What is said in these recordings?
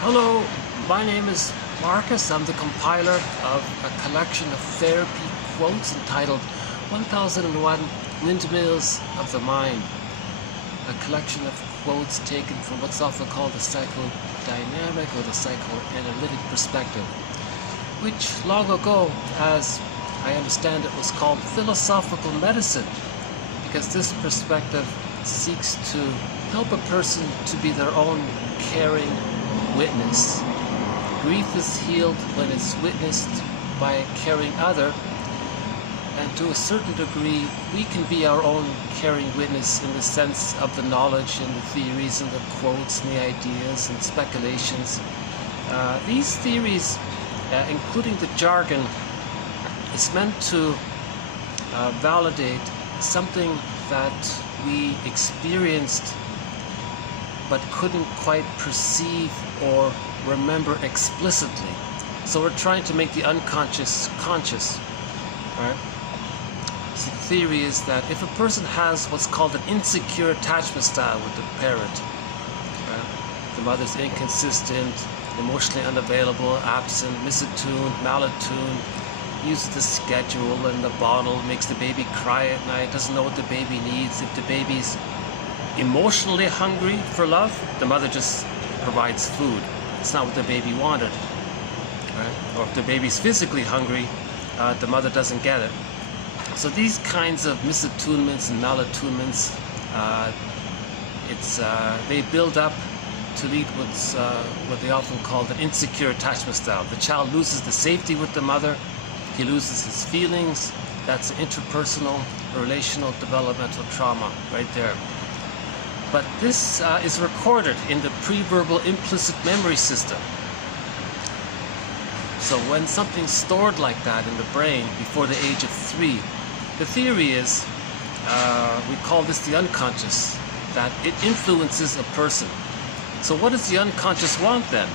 Hello, my name is Marcus. I'm the compiler of a collection of therapy quotes entitled 1001 Windmills of the Mind. A collection of quotes taken from what's often called the psychodynamic or the psychoanalytic perspective, which long ago, as I understand it, was called philosophical medicine, because this perspective seeks to help a person to be their own caring witness. Grief is healed when it's witnessed by a caring other, and to a certain degree we can be our own caring witness in the sense of the knowledge and the theories and the quotes and the ideas and speculations. These theories, including the jargon, is meant to validate something that we experienced but couldn't quite perceive or remember explicitly. So we're trying to make the unconscious conscious, right? So the theory is that if a person has what's called an insecure attachment style with the parent, right? The mother's inconsistent, emotionally unavailable, absent, misattuned, malattuned, uses the schedule and the bottle, makes the baby cry at night, doesn't know what the baby needs. If the baby's emotionally hungry for love, the mother just provides food. It's not what the baby wanted, right? Or if the baby's physically hungry, the mother doesn't get it. So these kinds of misattunements and malattunements, they build up to lead what they often call the insecure attachment style. The child loses the safety with the mother. He loses his feelings. That's interpersonal, relational, developmental trauma right there. But this is recorded in the pre-verbal implicit memory system. So when something's stored like that in the brain before the age of 3, the theory is, we call this the unconscious, that it influences a person. So what does the unconscious want then?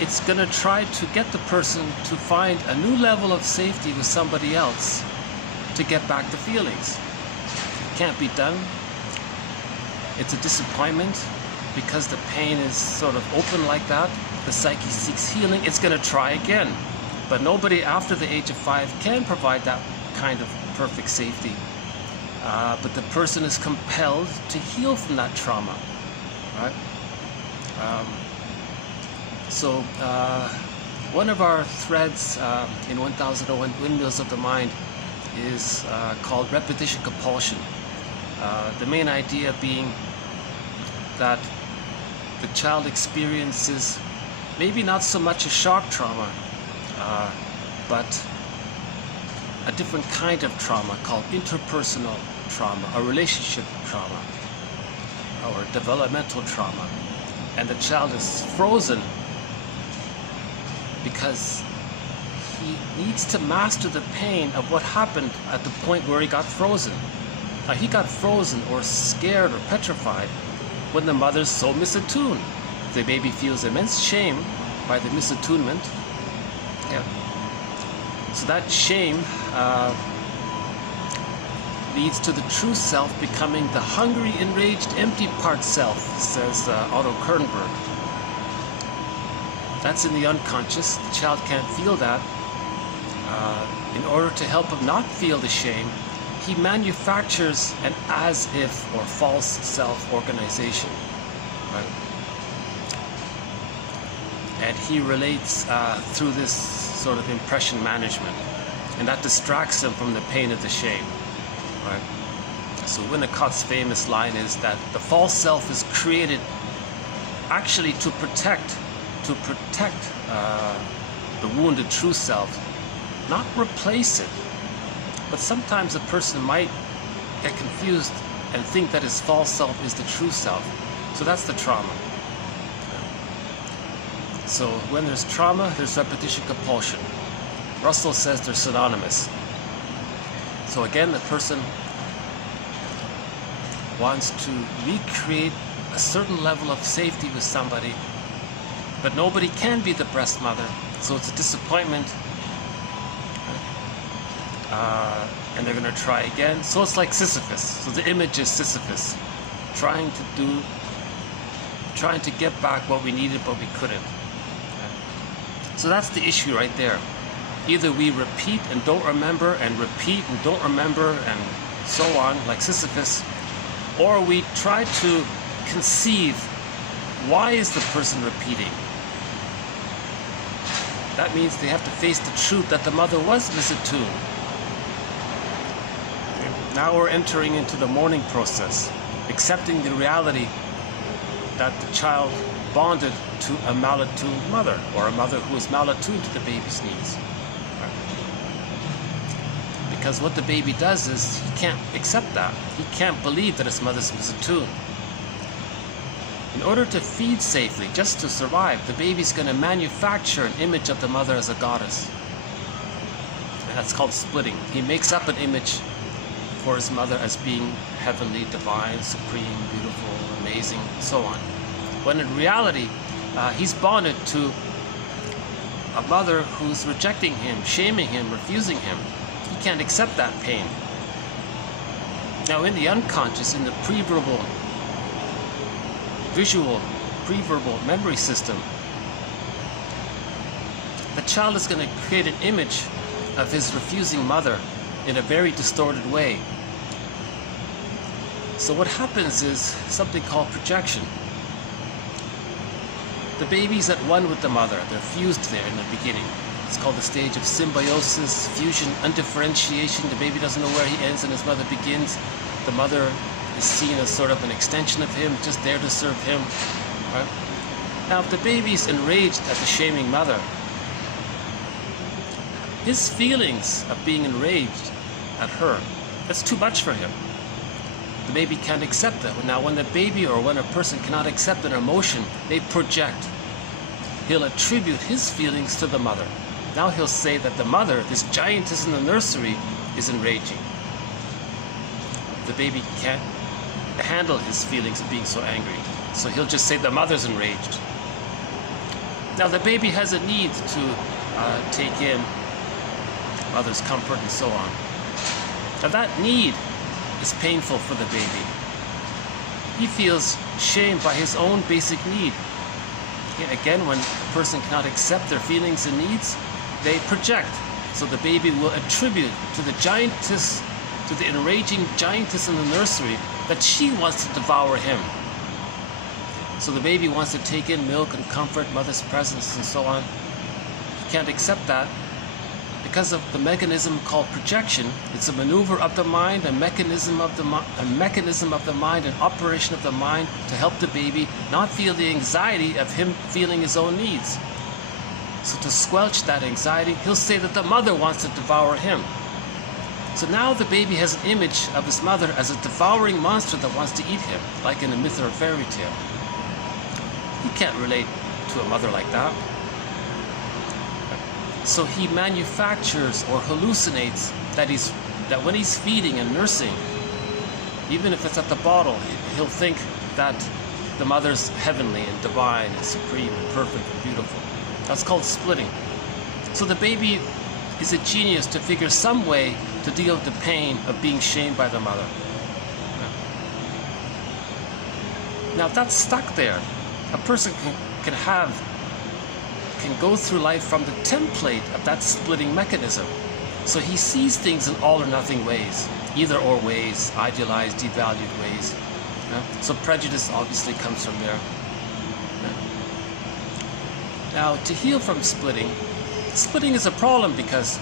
It's going to try to get the person to find a new level of safety with somebody else to get back the feelings. It can't be done. It's a disappointment because the pain is sort of open like that. The psyche seeks healing. It's going to try again. But nobody after the age of 5 can provide that kind of perfect safety. But the person is compelled to heal from that trauma, right? So one of our threads in 1001 Windmills of the Mind is called repetition compulsion. The main idea being that the child experiences maybe not so much a shock trauma, but a different kind of trauma called interpersonal trauma, or relationship trauma, or developmental trauma. And the child is frozen because he needs to master the pain of what happened at the point where he got frozen. He got frozen or scared or petrified when the mother's so misattuned. The baby feels immense shame by the misattunement. Yeah. So that shame leads to the true self becoming the hungry, enraged, empty part self, says Otto Kernberg. That's in the unconscious. The child can't feel that. In order to help him not feel the shame, he manufactures an as-if or false self-organization, right? And he relates through this sort of impression management, and that distracts him from the pain of the shame, right? So Winnicott's famous line is that the false self is created actually to protect the wounded true self, not replace it. But sometimes a person might get confused and think that his false self is the true self. So that's the trauma. So when there's trauma, there's repetition compulsion. Russell says they're synonymous. So again, the person wants to recreate a certain level of safety with somebody, but nobody can be the breast mother. So it's a disappointment. And they're going to try again. So it's like Sisyphus. So the image is Sisyphus trying to do trying to get back what we needed but we couldn't. So that's the issue right there. Either we repeat and don't remember, and repeat and don't remember, and so on, like Sisyphus, or we try to conceive, why is the person repeating? That means they have to face the truth that the mother was misattuned. Now we're entering into the mourning process, accepting the reality that the child bonded to a malattuned mother, or a mother who is malattuned to the baby's needs. Because what the baby does is, he can't accept that. He can't believe that his mother's misattuned. In order to feed safely, just to survive, the baby's going to manufacture an image of the mother as a goddess. And that's called splitting. He makes up an image for his mother as being heavenly, divine, supreme, beautiful, amazing, so on. When in reality, he's bonded to a mother who's rejecting him, shaming him, refusing him. He can't accept that pain. Now in the unconscious, in the pre-verbal, visual, pre-verbal memory system, the child is going to create an image of his refusing mother in a very distorted way. So what happens is something called projection. The baby's at one with the mother. They're fused there in the beginning. It's called the stage of symbiosis, fusion, undifferentiation. The baby doesn't know where he ends and his mother begins. The mother is seen as sort of an extension of him, just there to serve him. Right? Now, if the baby's enraged at the shaming mother, his feelings of being enraged at her, that's too much for him. The baby can't accept that. Now, when the baby or when a person cannot accept an emotion, they project. He'll attribute his feelings to the mother. Now he'll say that the mother, this giantess in the nursery, is enraging. The baby can't handle his feelings of being so angry, so he'll just say the mother's enraged. Now the baby has a need to take in mother's comfort and so on. Now that need is painful for the baby. He feels shamed by his own basic need. Again, when a person cannot accept their feelings and needs, they project. So the baby will attribute to the giantess, to the enraging giantess in the nursery, that she wants to devour him. So the baby wants to take in milk and comfort, mother's presence and so on. He can't accept that because of the mechanism called projection. It's a maneuver of the mind, a mechanism of the mind, an operation of the mind to help the baby not feel the anxiety of him feeling his own needs. So to squelch that anxiety, he'll say that the mother wants to devour him. So now the baby has an image of his mother as a devouring monster that wants to eat him, like in a myth or a fairy tale. He can't relate to a mother like that. So he manufactures or hallucinates that when he's feeding and nursing, even if it's at the bottle, he'll think that the mother's heavenly and divine and supreme and perfect and beautiful. That's called splitting. So the baby is a genius to figure some way to deal with the pain of being shamed by the mother. Now if that's stuck there, a person can go through life from the template of that splitting mechanism. So he sees things in all or nothing ways, either or ways, idealized, devalued ways. So prejudice obviously comes from there. Now to heal from splitting is a problem because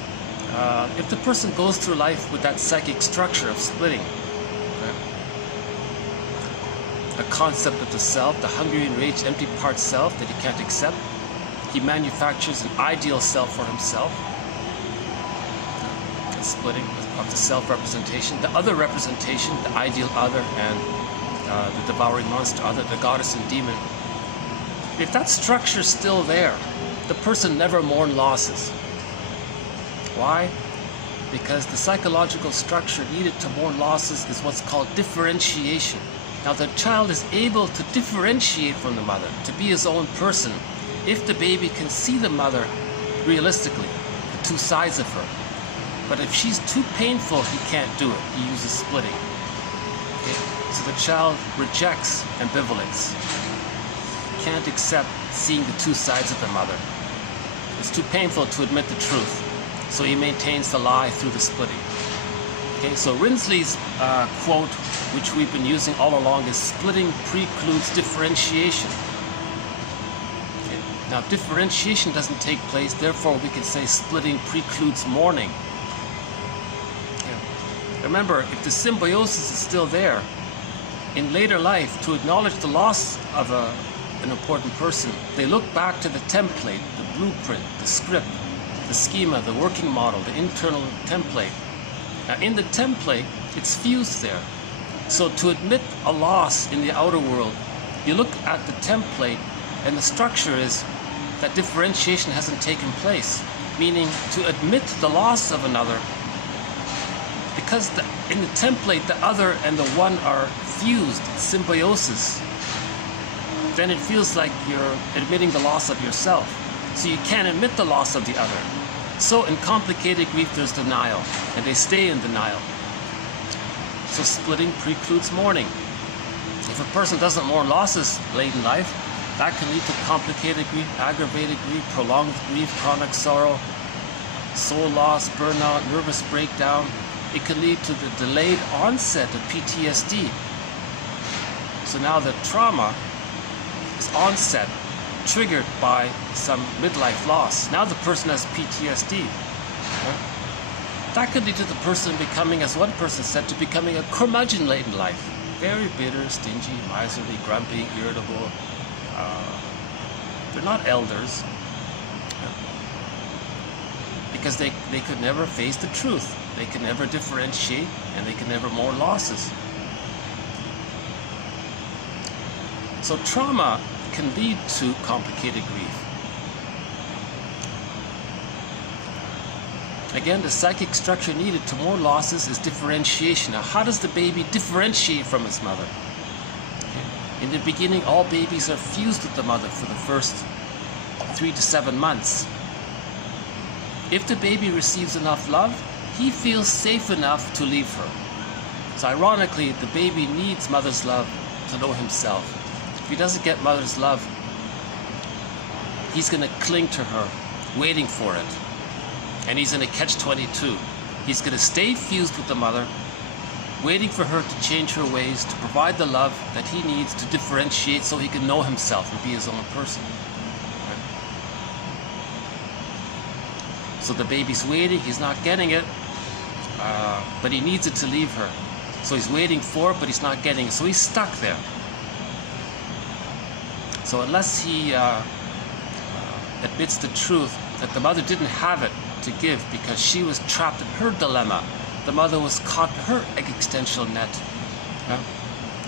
if the person goes through life with that psychic structure of splitting, a concept of the self, the hungry, enraged, empty part self that he can't accept, he manufactures an ideal self for himself. The splitting of the self-representation, the other representation, the ideal other, and the devouring monster other, the goddess and demon. If that structure's still there, the person never mourns losses. Why? Because the psychological structure needed to mourn losses is what's called differentiation. Now the child is able to differentiate from the mother, to be his own person, if the baby can see the mother realistically, the two sides of her. But if she's too painful, he can't do it. He uses splitting. Okay? So the child rejects ambivalence. can't accept seeing the two sides of the mother. It's too painful to admit the truth, so he maintains the lie through the splitting. Okay, so Rinsley's quote, which we've been using all along, is splitting precludes differentiation. Okay. Now, if differentiation doesn't take place, therefore we can say splitting precludes mourning. Okay. Remember, if the symbiosis is still there, in later life, to acknowledge the loss of an important person, they look back to the template, the blueprint, the script, the schema, the working model, the internal template. Now, in the template, it's fused there. So to admit a loss in the outer world, you look at the template, and the structure is that differentiation hasn't taken place, meaning to admit the loss of another, because in the template, the other and the one are fused, symbiosis, then it feels like you're admitting the loss of yourself. So you can't admit the loss of the other. So in complicated grief, there's denial, and they stay in denial. So splitting precludes mourning. If a person doesn't mourn losses late in life, that can lead to complicated grief, aggravated grief, prolonged grief, chronic sorrow, soul loss, burnout, nervous breakdown. It can lead to the delayed onset of PTSD. So now the trauma is onset, triggered by some midlife loss. Now the person has PTSD. That could lead to the person becoming, as one person said, to becoming a curmudgeon late in life. Very bitter, stingy, miserly, grumpy, irritable. They're not elders. Because they could never face the truth. They could never differentiate, and they could never mourn losses. So trauma can lead to complicated grief. Again, the psychic structure needed to mourn losses is differentiation. Now, how does the baby differentiate from his mother? Okay. In the beginning, all babies are fused with the mother for the first 3 to 7 months. If the baby receives enough love, he feels safe enough to leave her. So ironically, the baby needs mother's love to know himself. If he doesn't get mother's love, he's going to cling to her, waiting for it. And he's in a catch-22. He's going to stay fused with the mother, waiting for her to change her ways, to provide the love that he needs to differentiate so he can know himself and be his own person. Right? So the baby's waiting, he's not getting it, but he needs it to leave her. So he's waiting for it, but he's not getting it. So he's stuck there. So unless he admits the truth that the mother didn't have it to give because she was trapped in her dilemma, the mother was caught in her existential net.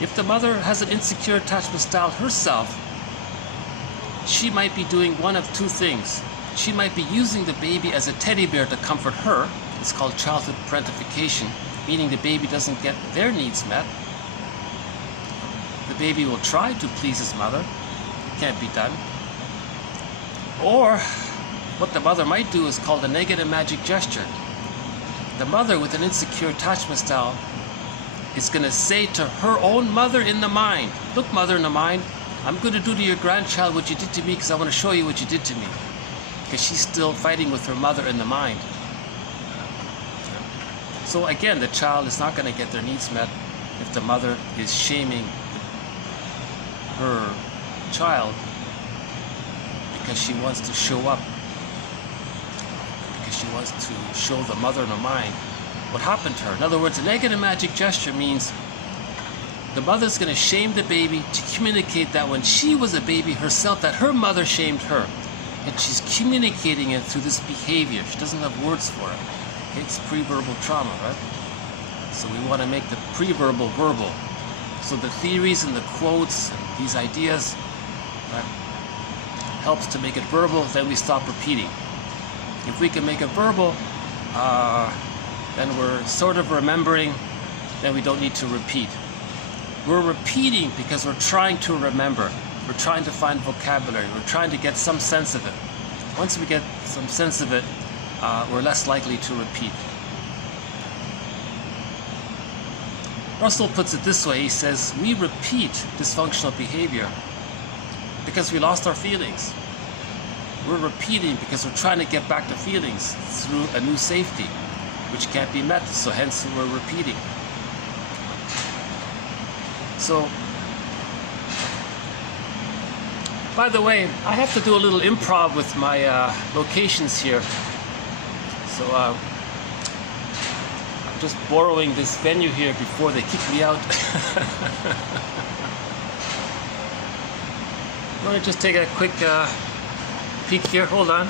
If the mother has an insecure attachment style herself, she might be doing one of two things. She might be using the baby as a teddy bear to comfort her. It's called childhood parentification, meaning the baby doesn't get their needs met. The baby will try to please his mother. It can't be done. Or what the mother might do is called a negative magic gesture. The mother with an insecure attachment style is going to say to her own mother in the mind, look, mother in the mind, I'm going to do to your grandchild what you did to me because I want to show you what you did to me. Because she's still fighting with her mother in the mind. So again, the child is not going to get their needs met if the mother is shaming her child because she wants to show up, because she wants to show the mother in her mind what happened to her. In other words, a negative magic gesture means the mother's going to shame the baby to communicate that when she was a baby herself, that her mother shamed her. And she's communicating it through this behavior. She doesn't have words for it. Okay, it's pre-verbal trauma, right? So we want to make the pre-verbal verbal. So the theories and the quotes and these ideas, right, helps to make it verbal, then we stop repeating. If we can make it verbal, then we're sort of remembering, then we don't need to repeat. We're repeating because we're trying to remember. We're trying to find vocabulary. We're trying to get some sense of it. Once we get some sense of it, we're less likely to repeat. Russell puts it this way. He says, we repeat dysfunctional behavior because we lost our feelings. We're repeating because we're trying to get back to feelings through a new safety, which can't be met, so hence we're repeating. So, by the way, I have to do a little improv with my locations here. So, I'm just borrowing this venue here before they kick me out. I'm going to just take a quick peek here. Hold on.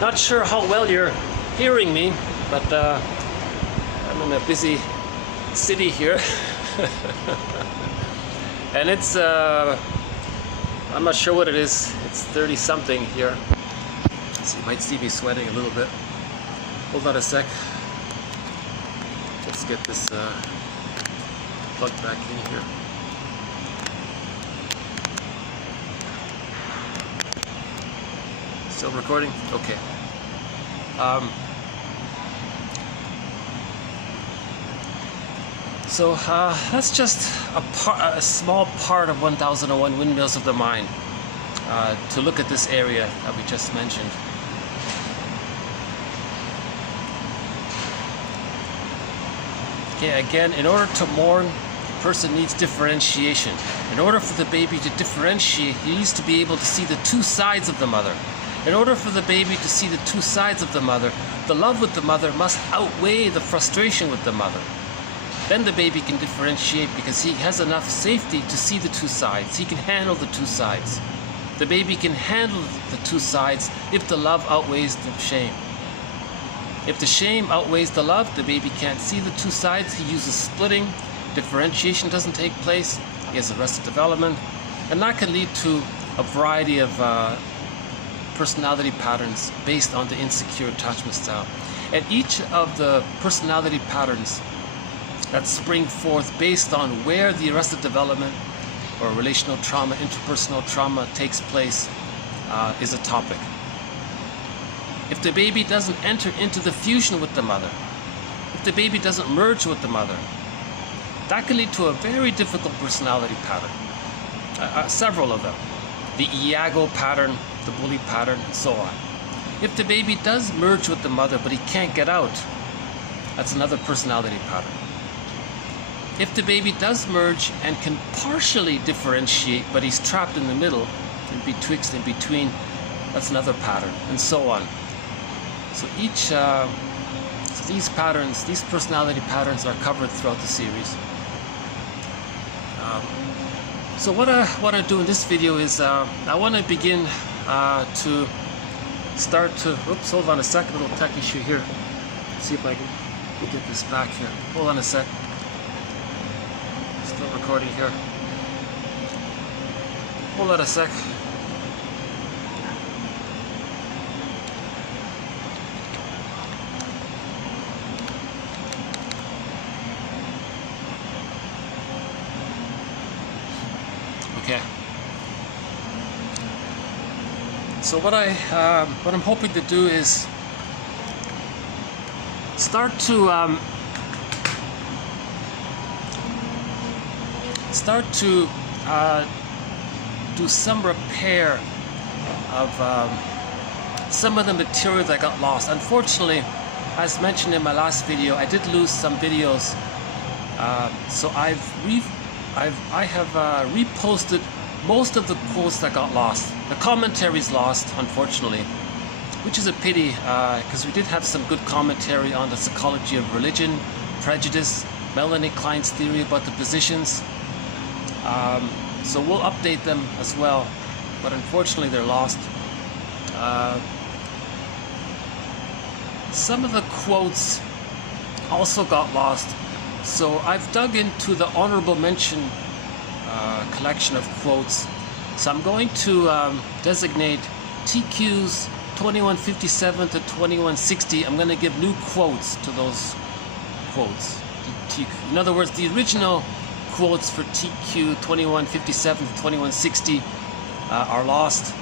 Not sure how well you're hearing me, but I'm in a busy city here. And it's, I'm not sure what it is. It's 30 something here. So you might see me sweating a little bit. Hold on a sec. Let's get this plugged back in here. Still recording? Okay. So that's just a small part of 1001 Windmills of the Mind to look at this area that we just mentioned. Okay, again, in order to mourn, the person needs differentiation. In order for the baby to differentiate, he needs to be able to see the two sides of the mother. In order for the baby to see the two sides of the mother, the love with the mother must outweigh the frustration with the mother. Then the baby can differentiate because he has enough safety to see the two sides. He can handle the two sides. The baby can handle the two sides if the love outweighs the shame. If the shame outweighs the love, the baby can't see the two sides. He uses splitting. Differentiation doesn't take place. He has arrested development. And that can lead to a variety of personality patterns based on the insecure attachment style. And each of the personality patterns that spring forth based on where the arrested development or relational trauma, interpersonal trauma takes place is a topic. If the baby doesn't enter into the fusion with the mother, if the baby doesn't merge with the mother, that can lead to a very difficult personality pattern. Several of them. The Iago pattern, the bully pattern, and so on. If the baby does merge with the mother but he can't get out, that's another personality pattern. If the baby does merge and can partially differentiate but he's trapped in the middle, in betwixt and between, that's another pattern, and so on. So these patterns, these personality patterns are covered throughout the series. So what I want to do in this video is I want to begin to start to, oops, hold on a second, a little tech issue here. Let's see if I can get this back here. Hold on a sec. Still recording here. Hold on a sec. Okay. So what I'm hoping to do is start to do some repair of some of the material that got lost. Unfortunately, as mentioned in my last video, I did lose some videos. So I have reposted most of the quotes that got lost. The commentary's lost, unfortunately, which is a pity because we did have some good commentary on the psychology of religion, prejudice, Melanie Klein's theory about the positions. So we'll update them as well, but unfortunately they're lost. Some of the quotes also got lost. So I've dug into the honorable mention collection of quotes. So I'm going to designate TQs 2157 to 2160, I'm going to give new quotes to those quotes. In other words, the original quotes for TQ 2157 to 2160 are lost.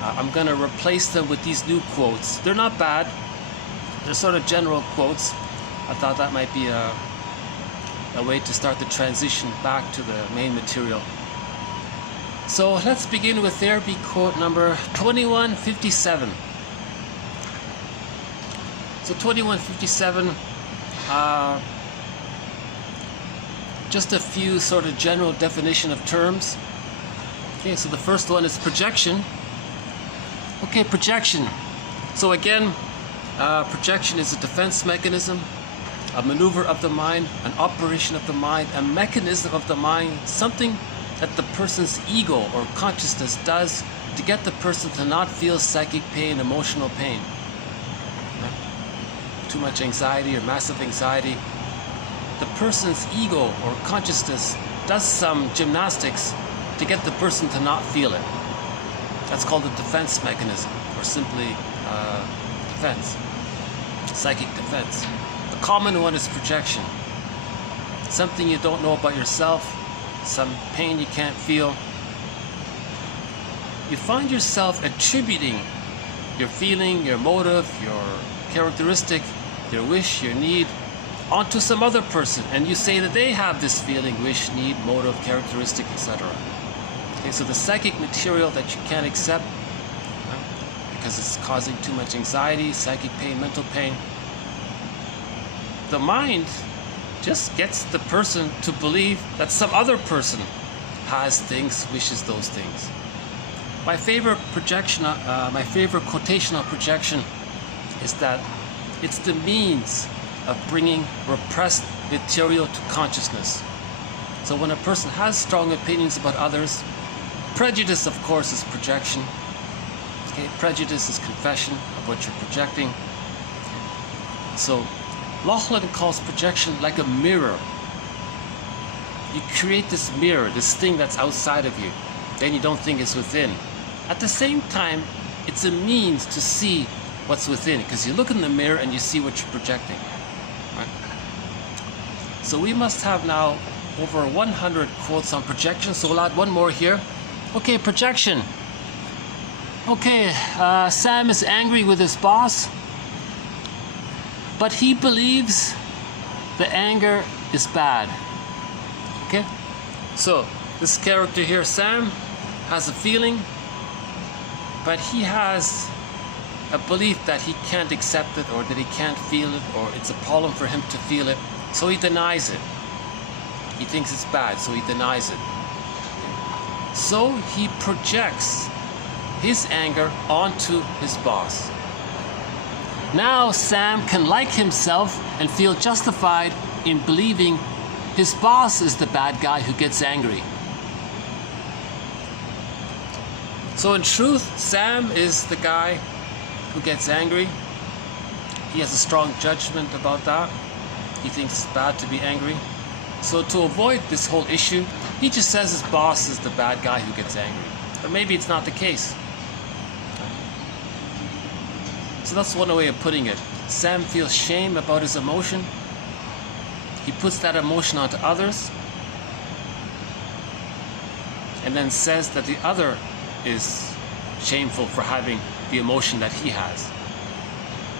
I'm going to replace them with these new quotes. They're not bad. They're sort of general quotes. I thought that might be a way to start the transition back to the main material. So let's begin with therapy quote number 2157. So 2157, just a few sort of general definition of terms. Okay, so the first one is projection. Okay, projection. So again, projection is a defense mechanism, a maneuver of the mind, an operation of the mind, a mechanism of the mind, something that the person's ego or consciousness does to get the person to not feel psychic pain, emotional pain. Too much anxiety or massive anxiety. The person's ego or consciousness does some gymnastics to get the person to not feel it. That's called a defense mechanism, or simply defense, psychic defense. The common one is projection. Something you don't know about yourself, some pain you can't feel. You find yourself attributing your feeling, your motive, your characteristic, your wish, your need onto some other person, and you say that they have this feeling, wish, need, motive, characteristic, etc. Okay, so the psychic material that you can't accept because it's causing too much anxiety, psychic pain, mental pain, the mind just gets the person to believe that some other person has things, wishes those things. My favorite projection, my favorite quotational projection is that it's the means of bringing repressed material to consciousness. So when a person has strong opinions about others, prejudice, of course, is projection. Okay, prejudice is confession of what you're projecting. So Laughlin calls projection like a mirror. You create this mirror, this thing that's outside of you, then you don't think it's within. At the same time, it's a means to see what's within, because you look in the mirror and you see what you're projecting. Right? So we must have now over 100 quotes on projection, so we'll add one more here. Okay, projection. Okay, Sam is angry with his boss, but he believes the anger is bad. Okay? So, this character here, Sam, has a feeling, but he has a belief that he can't accept it, or that he can't feel it, or it's a problem for him to feel it, so he denies it. He thinks it's bad, so he denies it. So he projects his anger onto his boss. Now Sam can like himself and feel justified in believing his boss is the bad guy who gets angry. So in truth, Sam is the guy who gets angry. He has a strong judgment about that. He thinks it's bad to be angry. So to avoid this whole issue, he just says his boss is the bad guy who gets angry. But maybe it's not the case. So that's one way of putting it. Sam feels shame about his emotion. He puts that emotion onto others, and then says that the other is shameful for having the emotion that he has.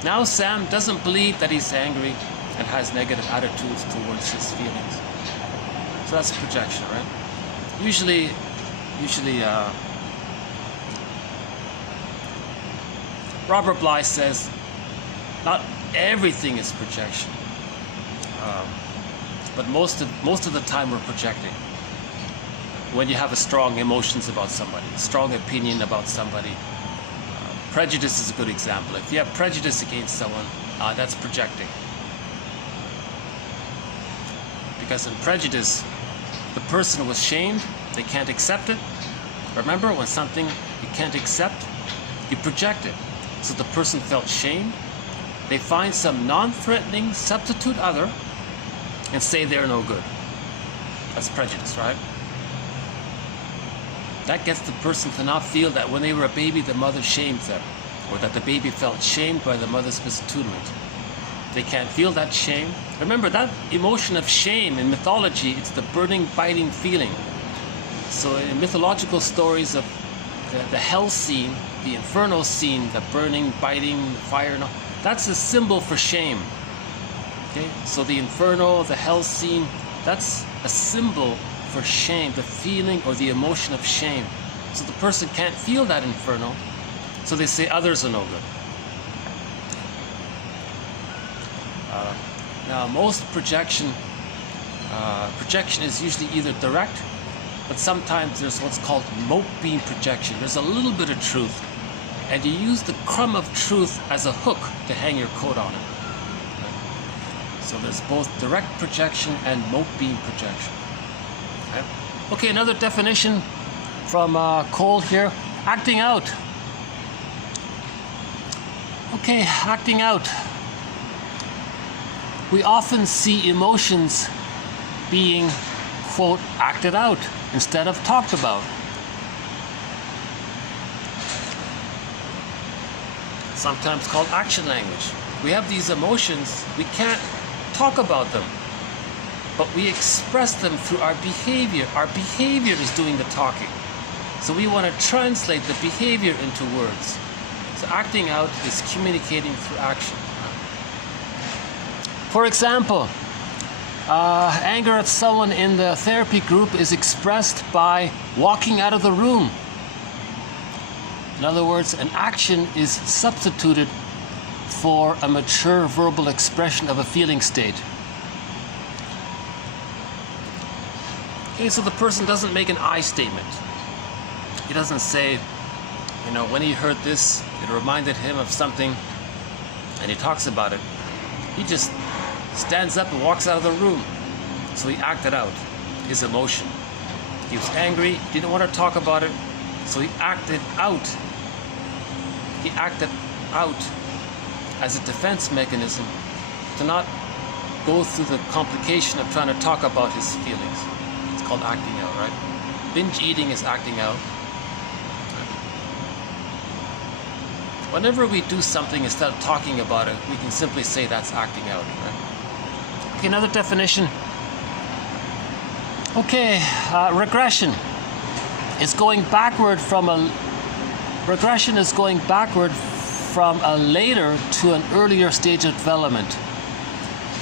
Now Sam doesn't believe that he's angry and has negative attitudes towards his feelings. So that's projection, right? Usually, Robert Bly says, not everything is projection, but most of the time we're projecting. When you have a strong emotions about somebody, strong opinion about somebody, prejudice is a good example. If you have prejudice against someone, that's projecting. Because in prejudice, the person was shamed, they can't accept it. Remember, when something you can't accept, you project it. So the person felt shamed, they find some non-threatening substitute other and say they're no good. That's prejudice, right? That gets the person to not feel that when they were a baby, the mother shamed them. or that the baby felt shamed by the mother's misattunement. They can't feel that shame. Remember, that emotion of shame in mythology, it's the burning, biting feeling. So in mythological stories of the hell scene, the inferno scene, the burning, biting, fire, that's a symbol for shame. Okay? So the inferno, the hell scene, that's a symbol for shame, the feeling or the emotion of shame. So the person can't feel that inferno, so they say others are no good. Now most projection is usually either direct, but sometimes there's what's called mote beam projection. There's a little bit of truth, and you use the crumb of truth as a hook to hang your coat on it. So there's both direct projection and mote beam projection. Okay, another definition from Cole here, acting out. Okay, acting out. We often see emotions being, quote, acted out instead of talked about. Sometimes called action language. We have these emotions, we can't talk about them, but we express them through our behavior. Our behavior is doing the talking. So we want to translate the behavior into words. So acting out is communicating through action. For example, anger at someone in the therapy group is expressed by walking out of the room. In other words, an action is substituted for a mature verbal expression of a feeling state. Okay, so the person doesn't make an I statement. He doesn't say, you know, when he heard this, it reminded him of something, and he talks about it. He just stands up and walks out of the room. So he acted out his emotion. He was angry, didn't want to talk about it, so he acted out. He acted out as a defense mechanism to not go through the complication of trying to talk about his feelings. It's called acting out, right? Binge eating is acting out. Whenever we do something instead of talking about it, we can simply say that's acting out, right? Okay, another definition. Okay, regression is going backward from a later to an earlier stage of development.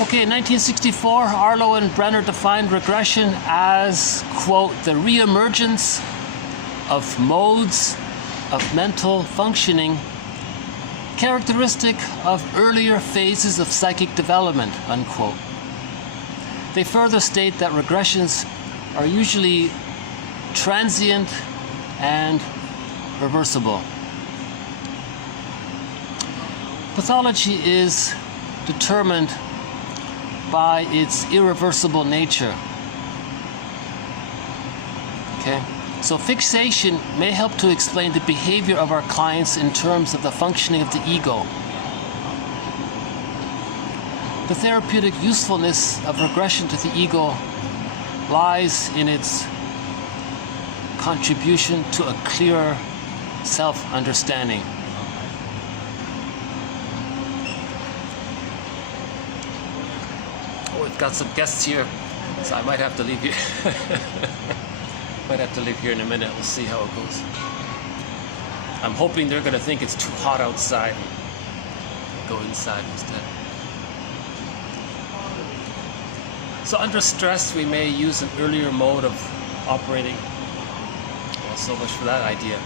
Okay, in 1964, Arlow and Brenner defined regression as, quote, the re-emergence of modes of mental functioning characteristic of earlier phases of psychic development, unquote. They further state that regressions are usually transient and reversible. Pathology is determined by its irreversible nature. Okay? So fixation may help to explain the behavior of our clients in terms of the functioning of the ego. The therapeutic usefulness of regression to the ego lies in its contribution to a clearer self-understanding. Oh, we've got some guests here, so I might have to leave you. Might have to leave here in a minute. We'll see how it goes. I'm hoping they're going to think it's too hot outside and go inside instead. So under stress, we may use an earlier mode of operating. Well, so much for that idea.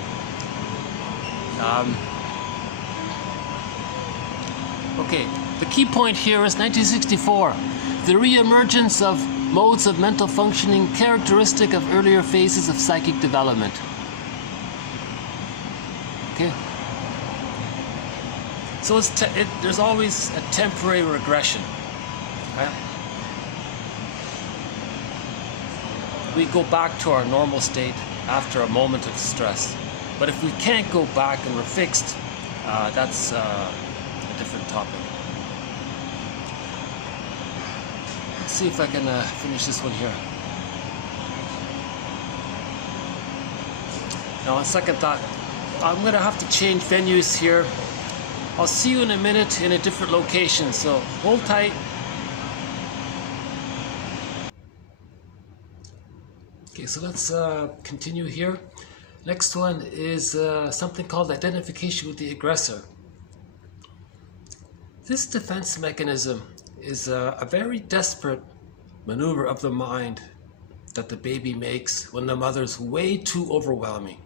Okay, the key point here is 1964. The re-emergence of modes of mental functioning characteristic of earlier phases of psychic development. Okay? So there's always a temporary regression. Right? We go back to our normal state after a moment of stress. But if we can't go back and we're fixed, that's a different topic. Let's see if I can finish this one here. Now on second thought, I'm going to have to change venues here I'll see you in a minute in a different location, so hold tight. Okay, so let's continue here. Next one is something called identification with the aggressor. This defense mechanism is a very desperate maneuver of the mind that the baby makes when the mother's way too overwhelming.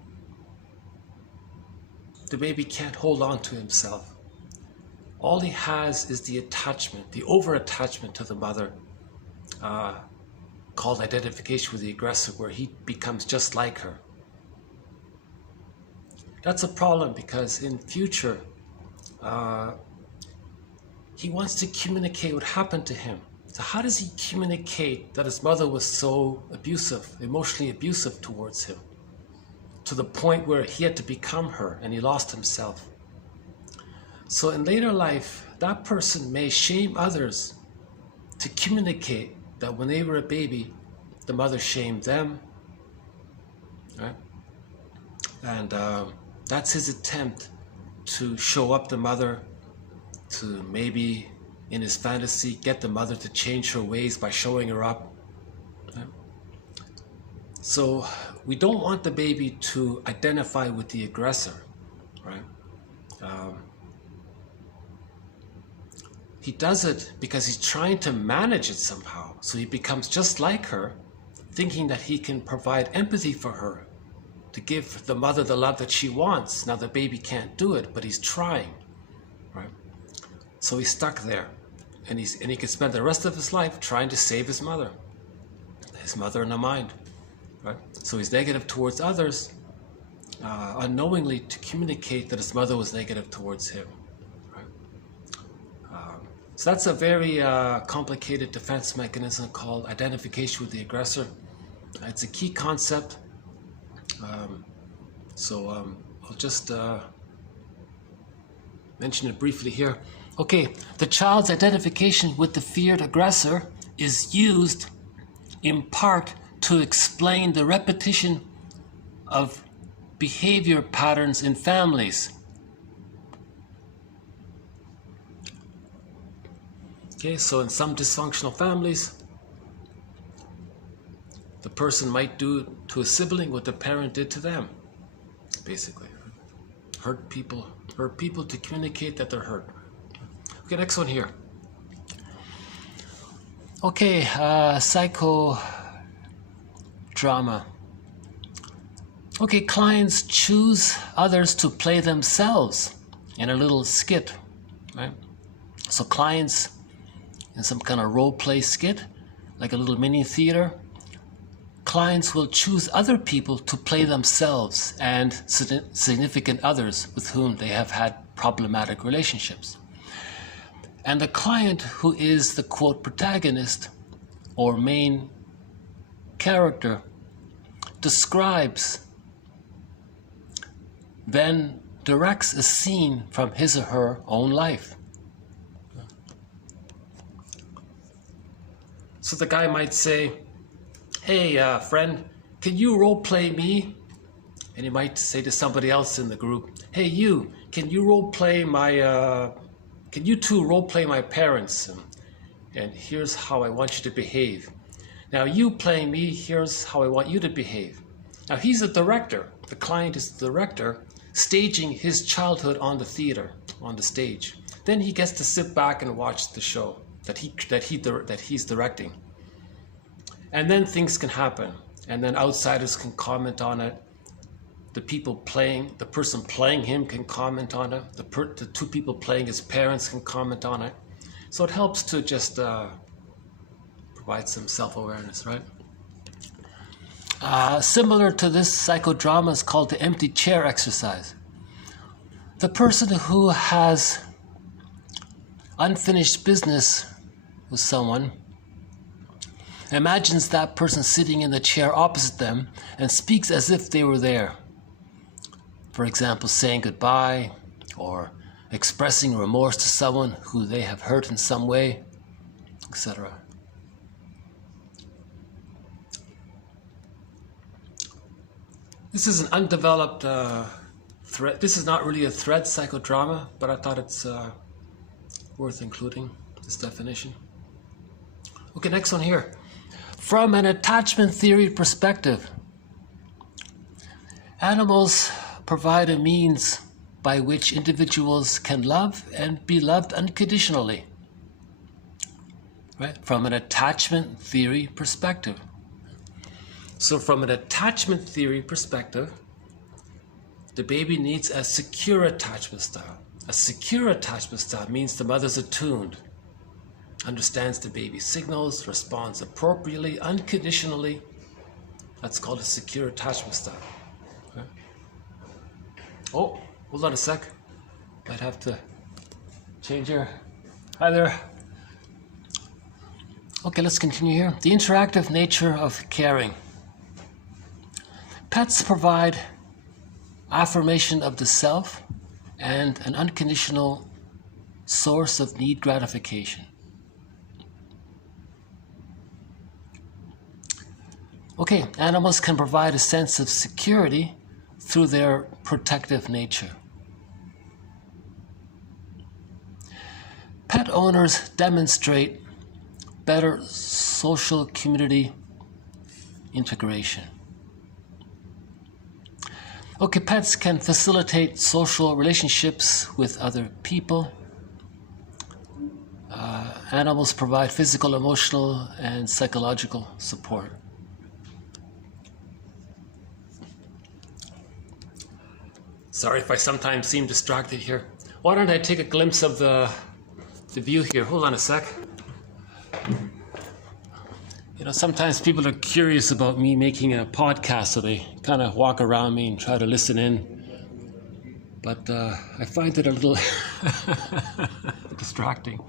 The baby can't hold on to himself. All he has is the attachment, the over-attachment to the mother, called identification with the aggressor, where he becomes just like her. That's a problem because in future, he wants to communicate what happened to him. So how does he communicate that his mother was so abusive, emotionally abusive towards him, to the point where he had to become her and he lost himself? So in later life, that person may shame others to communicate that when they were a baby, the mother shamed them, right? And that's his attempt to show up the mother, to maybe in his fantasy get the mother to change her ways by showing her up. Right? So we don't want the baby to identify with the aggressor, right? He does it because he's trying to manage it somehow. So he becomes just like her, thinking that he can provide empathy for her, to give the mother the love that she wants. Now the baby can't do it, but he's trying, right? So he's stuck there, and he can spend the rest of his life trying to save his mother in the mind, right? So he's negative towards others, unknowingly to communicate that his mother was negative towards him. So that's a very complicated defense mechanism called identification with the aggressor. It's a key concept. I'll just mention it briefly here. Okay, the child's identification with the feared aggressor is used in part to explain the repetition of behavior patterns in families. Okay, so in some dysfunctional families, the person might do to a sibling what the parent did to them, basically. Hurt people to communicate that they're hurt. Okay, next one here. Okay, psychodrama. Okay, clients choose others to play themselves in a little skit, right? So clients, in some kind of role play skit, like a little mini theater, clients will choose other people to play themselves and significant others with whom they have had problematic relationships. And the client, who is the quote protagonist or main character, describes, then directs a scene from his or her own life. So the guy might say, hey, friend, can you role play me? And he might say to somebody else in the group, hey, you, can you role play my, can you two role play my parents? And here's how I want you to behave. Now you playing me, here's how I want you to behave. Now he's a director. The client is the director, staging his childhood on the theater, on the stage. Then he gets to sit back and watch the show that he's directing. And then things can happen. And then outsiders can comment on it. The person playing him can comment on it. The two people playing his parents can comment on it. So it helps to just provide some self-awareness, right? Similar to this psychodrama is called the empty chair exercise. The person who has unfinished business with someone imagines that person sitting in the chair opposite them and speaks as if they were there. For example, saying goodbye or expressing remorse to someone who they have hurt in some way, etc. This is an undeveloped thread. This is not really a thread psychodrama, but I thought it's worth including this definition. Okay, next one here. From an attachment theory perspective, animals provide a means by which individuals can love and be loved unconditionally. Right? From an attachment theory perspective. So from an attachment theory perspective, the baby needs a secure attachment style. A secure attachment style means the mother's attuned, understands the baby's signals, responds appropriately, unconditionally. That's called a secure attachment style. Okay. Oh, hold on a sec. Might have to change here. Hi there. Okay, let's continue here. The interactive nature of caring. Pets provide affirmation of the self and an unconditional source of need gratification. Okay, animals can provide a sense of security through their protective nature. Pet owners demonstrate better social community integration. Okay, pets can facilitate social relationships with other people. Animals provide physical, emotional, and psychological support. Sorry if I sometimes seem distracted here. Why don't I take a glimpse of the view here? Hold on a sec. You know, sometimes people are curious about me making a podcast, so they kind of walk around me and try to listen in. But I find it a little distracting.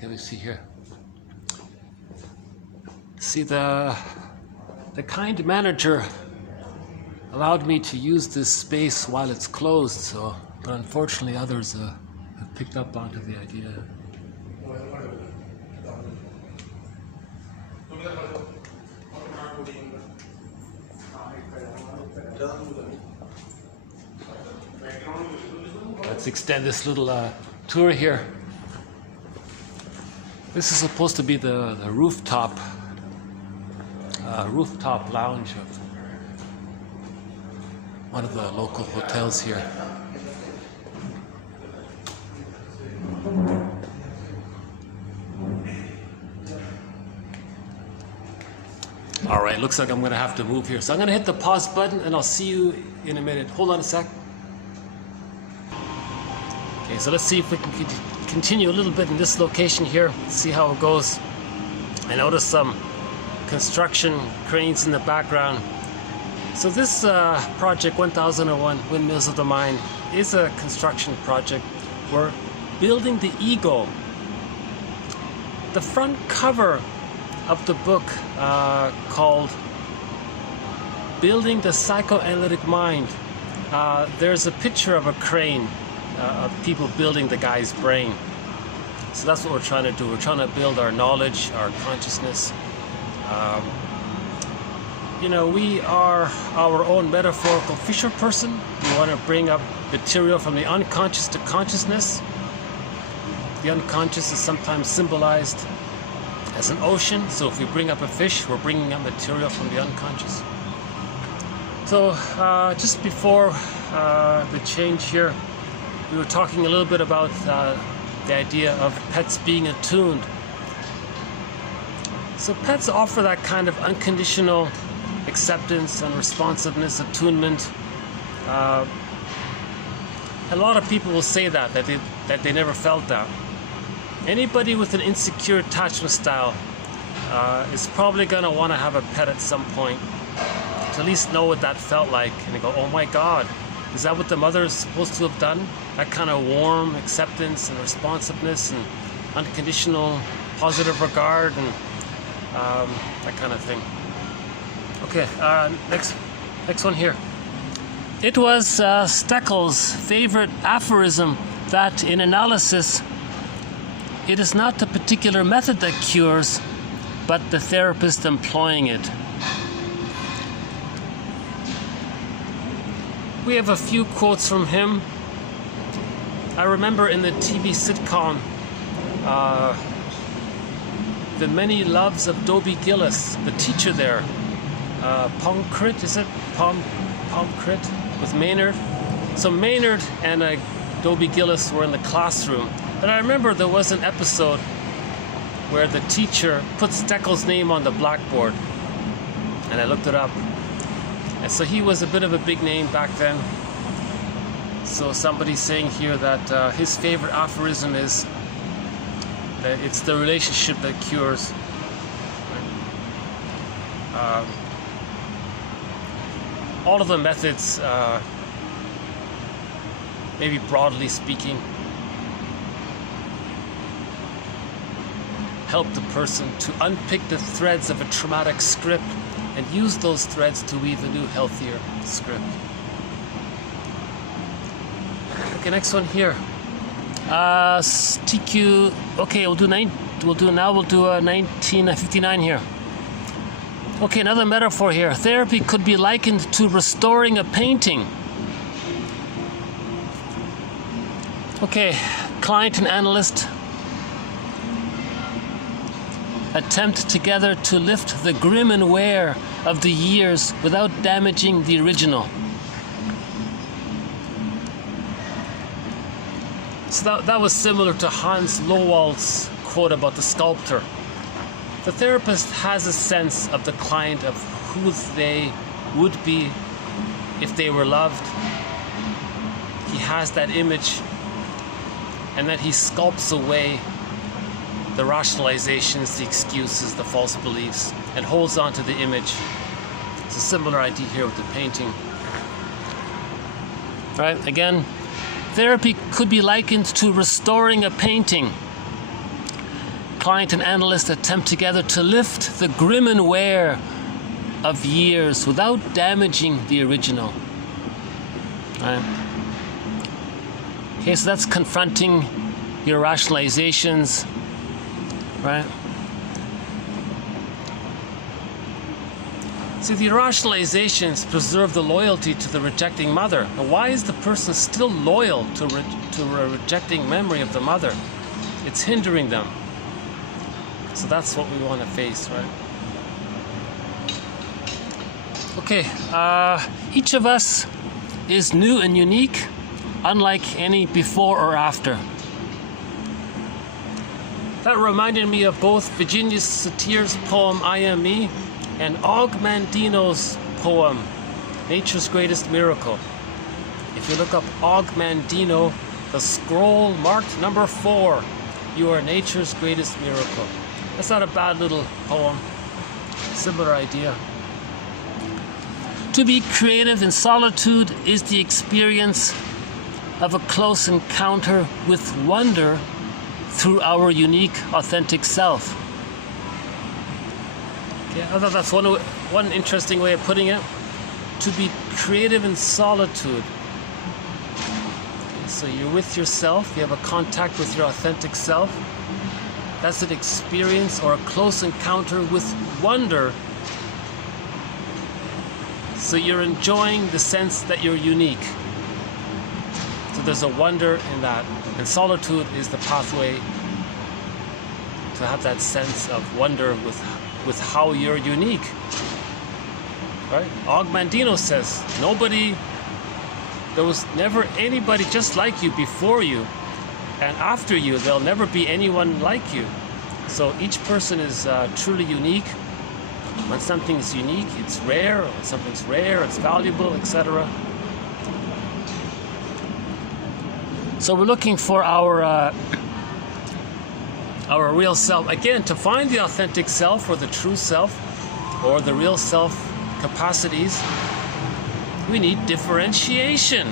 Let me see here. See, the kind manager allowed me to use this space while it's closed, but unfortunately others have picked up onto the idea. Let's extend this little tour here. This is supposed to be the rooftop lounge of one of the local hotels here. All right, looks like I'm going to have to move here. So I'm going to hit the pause button and I'll see you in a minute. Hold on a sec. Okay, so let's see if we can continue a little bit in this location here, see how it goes. I noticed some construction cranes in the background. So this project, 1001 Windmills of the Mind, is a construction project. We're building the ego. The front cover of the book called Building the Psychoanalytic Mind, there's a picture of a crane of people building the guy's brain. So that's what we're trying to do. We're trying to build our knowledge, our consciousness. You know, we are our own metaphorical fisher person. We want to bring up material from the unconscious to consciousness. The unconscious is sometimes symbolized as an ocean. So if we bring up a fish, we're bringing up material from the unconscious. So just before the change here, we were talking a little bit about the idea of pets being attuned. So pets offer that kind of unconditional acceptance and responsiveness, attunement. A lot of people will say that they never felt that. Anybody with an insecure attachment style is probably going to want to have a pet at some point to at least know what that felt like, and they go, oh my God, is that what the mother is supposed to have done? That kind of warm acceptance and responsiveness and unconditional positive regard and that kind of thing. Okay, next one here. It was Steckel's favorite aphorism that in analysis, it is not the particular method that cures, but the therapist employing it. We have a few quotes from him. I remember in the TV sitcom, The Many Loves of Dobie Gillis, the teacher there, Pomcrit, is it? Pomcrit with Maynard. So Maynard and Dobie Gillis were in the classroom. And I remember there was an episode where the teacher put Steckel's name on the blackboard. And I looked it up. And so he was a bit of a big name back then. So somebody's saying here that his favorite aphorism is that it's the relationship that cures. All of the methods, maybe broadly speaking, help the person to unpick the threads of a traumatic script and use those threads to weave a new, healthier script. Okay, next one here. TQ. Okay, we'll do 1959 here. Okay, another metaphor here. Therapy could be likened to restoring a painting. Okay, client and analyst attempt together to lift the grim and wear of the years without damaging the original. So that was similar to Hans Lowald's quote about the sculptor. The therapist has a sense of the client, of who they would be if they were loved. He has that image, and then he sculpts away the rationalizations, the excuses, the false beliefs, and holds on to the image. It's a similar idea here with the painting. All right, again, therapy could be likened to restoring a painting. Client and analyst attempt together to lift the grim and wear of years without damaging the original. All right. Okay, so that's confronting your rationalizations, right? See, the rationalizations preserve the loyalty to the rejecting mother. Now, why is the person still loyal to a rejecting memory of the mother? It's hindering them. So that's what we want to face, right? Okay, each of us is new and unique, unlike any before or after. That reminded me of both Virginia Satir's poem I Am Me and Og Mandino's poem Nature's Greatest Miracle. If you look up Og Mandino, the scroll marked number 4, you are nature's greatest miracle. That's not a bad little poem. Similar idea. To be creative in solitude is the experience of a close encounter with wonder through our unique, authentic self. Okay, I thought that's one interesting way of putting it. To be creative in solitude. Okay, so you're with yourself, you have a contact with your authentic self. That's an experience or a close encounter with wonder. So you're enjoying the sense that you're unique. So there's a wonder in that. And solitude is the pathway to have that sense of wonder with how you're unique. Right? Og Mandino says, there was never anybody just like you before you. And after you, there'll never be anyone like you. So each person is truly unique. When something's unique, it's rare. When something's rare, it's valuable, etc. So we're looking for our real self. Again, to find the authentic self or the true self or the real self capacities, we need differentiation.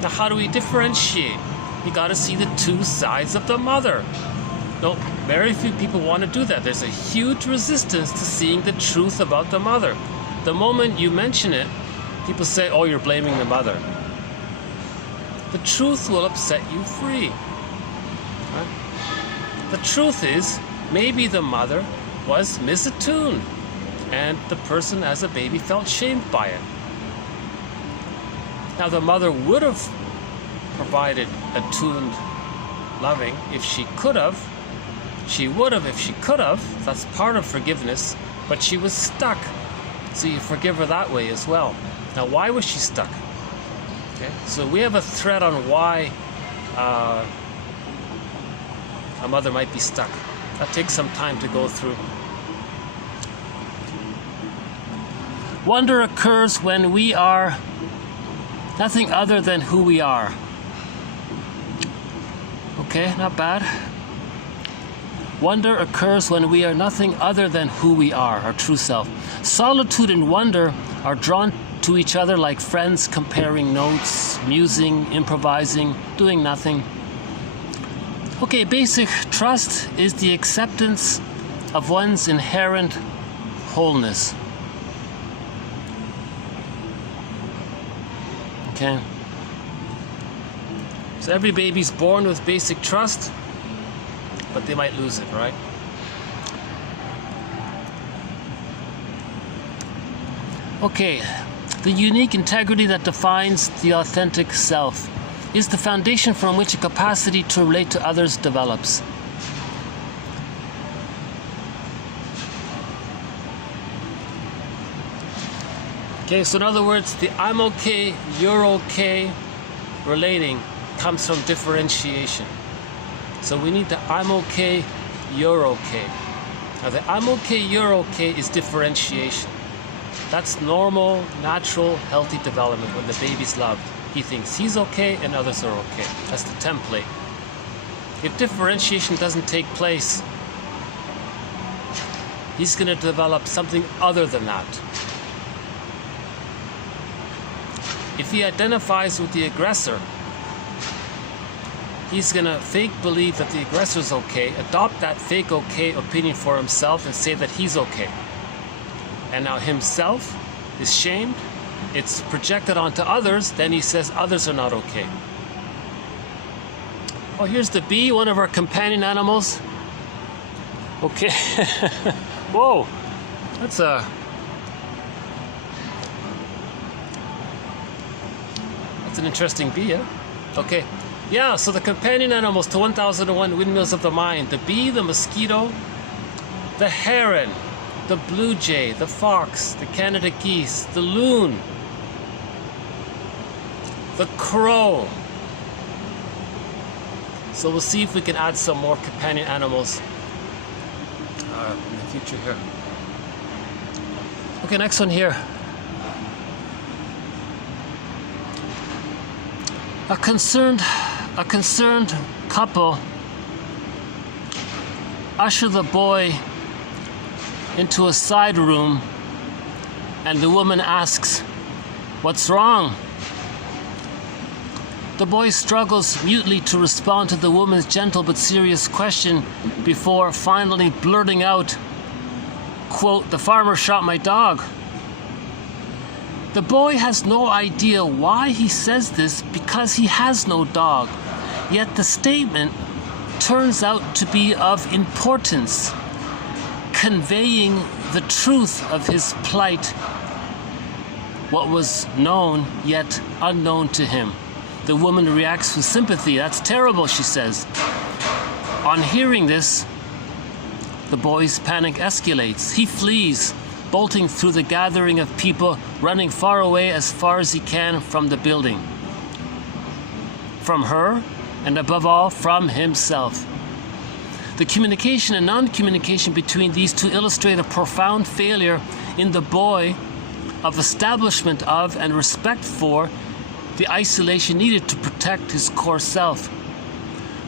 Now, how do we differentiate? You got to see the two sides of the mother. No, very few people want to do that. There's a huge resistance to seeing the truth about the mother. The moment you mention it, people say, oh, you're blaming the mother. The truth will set you free. Right? The truth is, maybe the mother was misattuned, and the person as a baby felt shamed by it. Now the mother would have provided attuned loving if she could have. She would have if she could have. That's part of forgiveness. But she was stuck. So you forgive her that way as well. Now why was she stuck? Okay. So we have a thread on why a mother might be stuck. That takes some time to go through. Wonder occurs when we are nothing other than who we are. Okay, not bad. Wonder occurs when we are nothing other than who we are, our true self. Solitude and wonder are drawn to each other like friends comparing notes, musing, improvising, doing nothing. Okay, basic trust is the acceptance of one's inherent wholeness. Okay. So every baby's born with basic trust, but they might lose it, right? Okay, the unique integrity that defines the authentic self is the foundation from which a capacity to relate to others develops. Okay, so in other words, the I'm okay, you're okay relating comes from differentiation. So we need the I'm okay, you're okay. Now the I'm okay, you're okay is differentiation. That's normal, natural, healthy development when the baby's loved. He thinks he's okay and others are okay. That's the template. If differentiation doesn't take place, he's going to develop something other than that. If he identifies with the aggressor, he's going to fake believe that the aggressor is okay, adopt that fake okay opinion for himself and say that he's okay. And now himself is shamed, it's projected onto others, then he says others are not okay. Oh, here's the bee, one of our companion animals. Okay. Whoa, that's an interesting bee, yeah? Okay. Yeah, so the companion animals to 1001 Windmills of the Mind. The bee, the mosquito, the heron, the blue jay, the fox, the Canada geese, the loon, the crow. So we'll see if we can add some more companion animals in the future here. Okay, next one here. A concerned couple usher the boy into a side room, and the woman asks, "What's wrong?" The boy struggles mutely to respond to the woman's gentle but serious question before finally blurting out, quote, "The farmer shot my dog." The boy has no idea why he says this because he has no dog, yet the statement turns out to be of importance, conveying the truth of his plight, what was known yet unknown to him. The woman reacts with sympathy. "That's terrible," she says. On hearing this, the boy's panic escalates. He flees, bolting through the gathering of people, running far away as far as he can from the building. From her, and above all, from himself. The communication and non-communication between these two illustrate a profound failure in the boy of establishment of and respect for the isolation needed to protect his core self.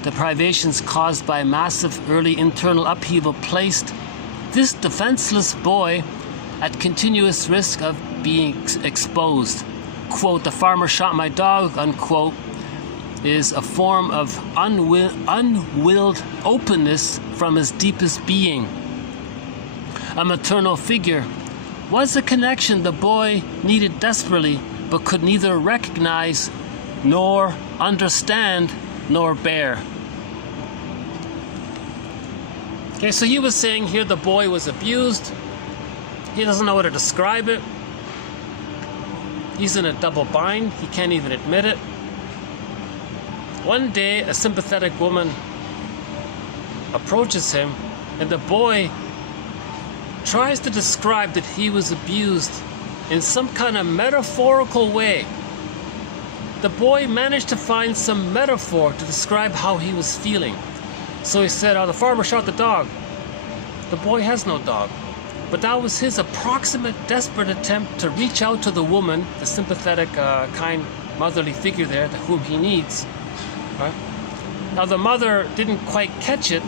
The privations caused by massive early internal upheaval placed this defenseless boy at continuous risk of being exposed. Quote, "The farmer shot my dog," unquote, is a form of unwilled openness from his deepest being. A maternal figure was a connection the boy needed desperately, but could neither recognize nor understand, nor bear. Okay, so he was saying here the boy was abused. He doesn't know how to describe it. He's in a double bind. He can't even admit it. One day, a sympathetic woman approaches him, and the boy tries to describe that he was abused in some kind of metaphorical way. The boy managed to find some metaphor to describe how he was feeling. So he said, "Oh, the farmer shot the dog." The boy has no dog. But that was his approximate, desperate attempt to reach out to the woman, the sympathetic, kind, motherly figure there, whom he needs. Right? Now the mother didn't quite catch it,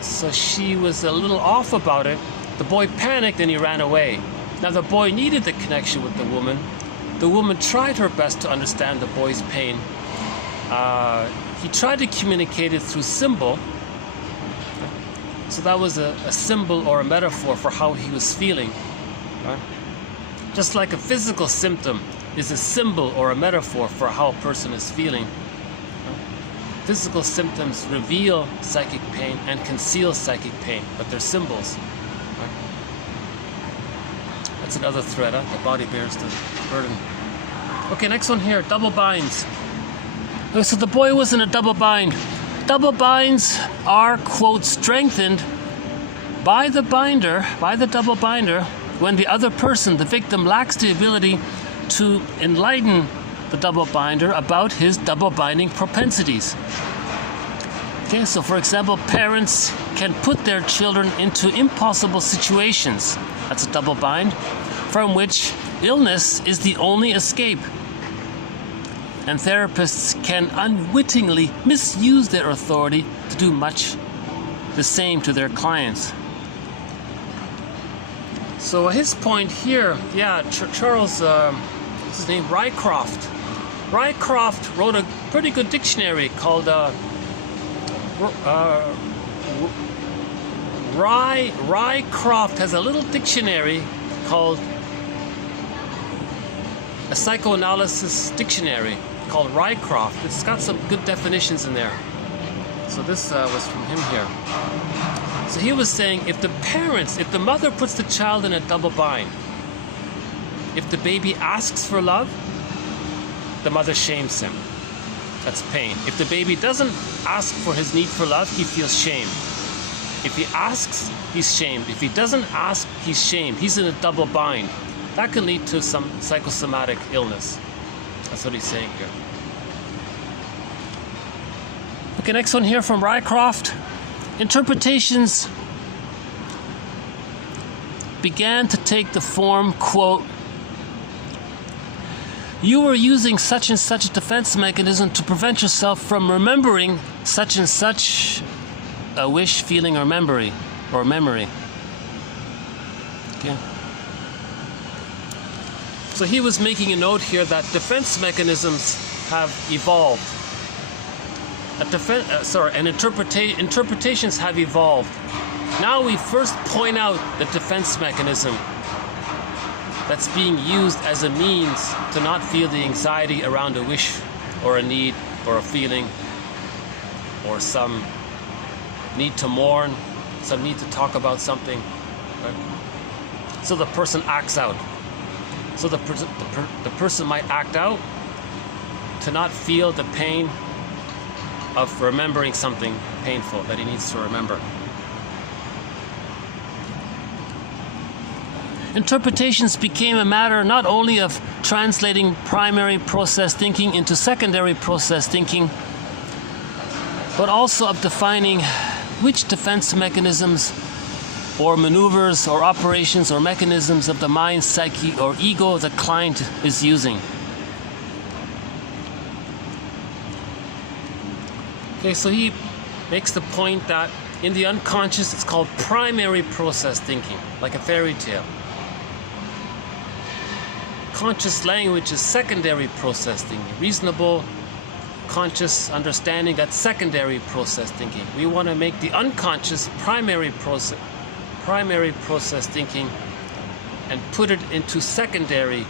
so she was a little off about it. The boy panicked and he ran away. Now the boy needed the connection with the woman. The woman tried her best to understand the boy's pain. He tried to communicate it through symbol. So that was a symbol or a metaphor for how he was feeling. Right? Just like a physical symptom is a symbol or a metaphor for how a person is feeling. Right? Physical symptoms reveal psychic pain and conceal psychic pain, but they're symbols. Right? That's another thread, huh? The body bears the burden. Okay, next one here, double binds. Okay, so the boy was in a double bind. Double binds are, quote, strengthened by the binder, by the double binder, when the other person, the victim, lacks the ability to enlighten the double binder about his double binding propensities. Okay, so for example, parents can put their children into impossible situations. That's a double bind, from which illness is the only escape. And therapists can unwittingly misuse their authority to do much the same to their clients. So his point here, yeah, Charles, what's his name, Rycroft. Rycroft wrote a pretty good dictionary called Rycroft has a little dictionary called a psychoanalysis dictionary called Rycroft. It's got some good definitions in there. So this was from him here. So he was saying if the mother puts the child in a double bind, if the baby asks for love, the mother shames him. That's pain. If the baby doesn't ask for his need for love, he feels shame. If he asks, he's shamed. If he doesn't ask, he's shamed. He's in a double bind. That can lead to some psychosomatic illness. That's what he's saying here. Okay, next one here from Rycroft. Interpretations began to take the form, quote, "You were using such and such a defense mechanism to prevent yourself from remembering such and such a wish, feeling, or memory. Okay. So he was making a note here that defense mechanisms have evolved. Interpretations have evolved. Now we first point out the defense mechanism that's being used as a means to not feel the anxiety around a wish or a need or a feeling or some need to mourn, some need to talk about something. Right? So the person acts out. So the person might act out to not feel the pain of remembering something painful that he needs to remember. Interpretations became a matter not only of translating primary process thinking into secondary process thinking, but also of defining which defense mechanisms or maneuvers or operations or mechanisms of the mind, psyche, or ego the client is using. Okay, so he makes the point that in the unconscious it's called primary process thinking, like a fairy tale. Conscious language is secondary process thinking. Reasonable, conscious understanding, that's secondary process thinking. We want to make the unconscious primary process thinking and put it into secondary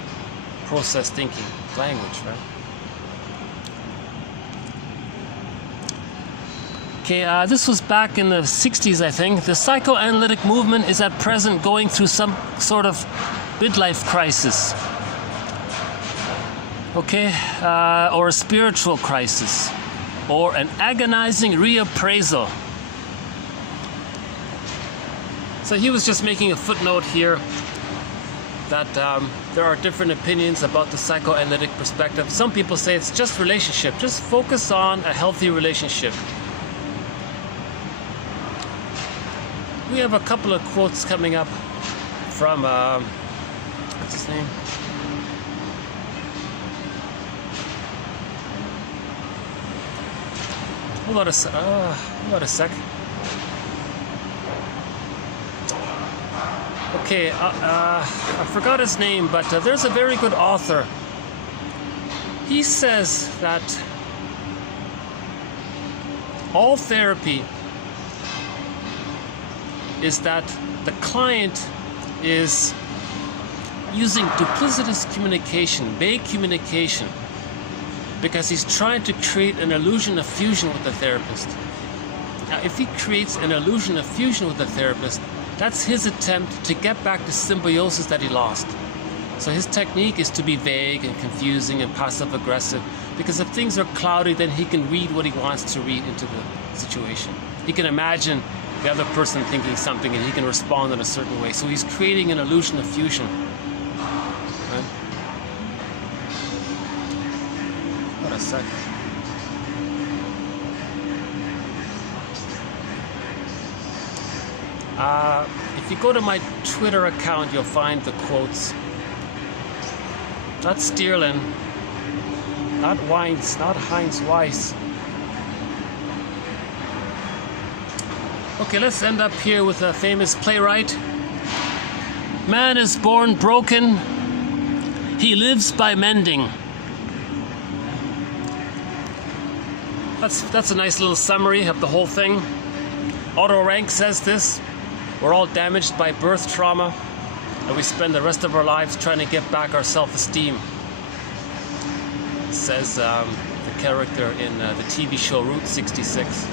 process thinking. language, right? Okay, this was back in the 60s, I think. The psychoanalytic movement is at present going through some sort of midlife crisis. Okay, or a spiritual crisis, or an agonizing reappraisal. So he was just making a footnote here that there are different opinions about the psychoanalytic perspective. Some people say it's just relationship, just focus on a healthy relationship. We have a couple of quotes coming up from, what's his name? Hold on a sec. Okay, I forgot his name, but there's a very good author. He says that all therapy is that the client is using duplicitous communication, vague communication, because he's trying to create an illusion of fusion with the therapist. Now, if he creates an illusion of fusion with the therapist, that's his attempt to get back the symbiosis that he lost. So his technique is to be vague and confusing and passive-aggressive, because if things are cloudy, then he can read what he wants to read into the situation. He can imagine the other person thinking something and he can respond in a certain way. So he's creating an illusion of fusion. Right? What a sec. If you go to my Twitter account, you'll find the quotes. Not Stierlin, not Weins, not Heinz Weiss. Okay, let's end up here with a famous playwright. Man is born broken, he lives by mending. That's a nice little summary of the whole thing. Otto Rank says this: we're all damaged by birth trauma, and we spend the rest of our lives trying to get back our self-esteem. Says the character in the TV show Route 66.